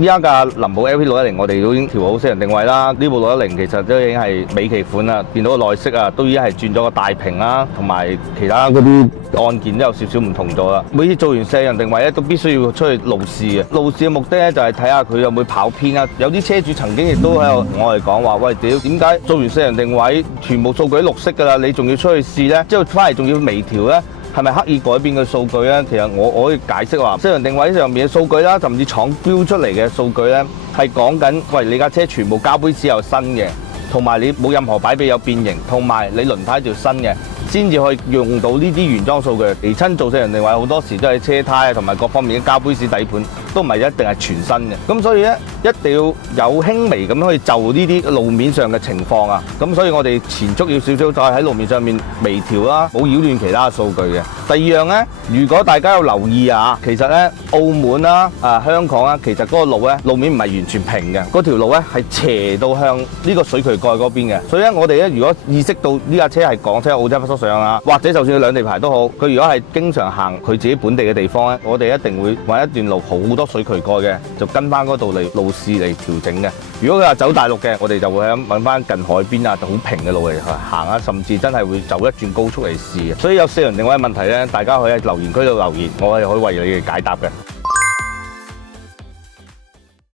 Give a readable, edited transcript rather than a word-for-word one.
依家架林寶 LP610我哋都已經調好四人定位啦。呢部610其實都已經係尾期款啦，見到個內飾啊都已經係轉咗個大屏啦，同埋其他嗰啲按鍵都有少少唔同咗啦。每次做完四人定位咧，都必須要出去路試嘅。路試嘅目的咧就係睇下佢有冇跑偏啊。有啲車主曾經亦都喺度同我哋講話：喂，屌點解做完四人定位，全部數據綠色㗎啦，你仲要出去試咧？之後翻嚟仲要微調咧？係咪刻意改變嘅數據咧？其實我可以解釋話，四人定位上面嘅數據啦，甚至廠標出嚟嘅數據咧，係講緊喂你架車全部膠杯屎有新嘅，同埋你冇任何擺臂有變形，同埋你輪胎條新嘅，先至可以用到呢啲原裝數據。嚟親做四人定位好多時都係車胎同埋各方面嘅膠杯屎底盤都唔係一定係全新嘅。咁所以咧一定要有輕微咁去就呢啲路面上嘅情況啊。咁所以我哋前速要少少，再喺路面上面微調啦，冇擾亂其他數據嘅。第二樣咧，如果大家有留意啊，其實咧澳門啦、香港啦，其實嗰個路咧路面唔係完全平嘅，嗰條路咧係斜到向呢個水渠蓋嗰邊嘅。所以咧我哋咧如果意識到呢架車係港車澳車不相上啊，或者就算佢兩地牌都好，佢如果係經常行佢自己本地嘅地方咧，我哋一定會揾一段路好多水渠蓋嘅，就跟翻嗰度嚟路試嚟調整嘅。如果佢話走大陸嘅，我哋就會揾翻近海邊啊好平嘅路嚟行啊，甚至真係會走一轉高速嚟試嘅。所以有四人定位嘅問題咧，大家可以喺留言區度留言，我係可以為你哋解答嘅。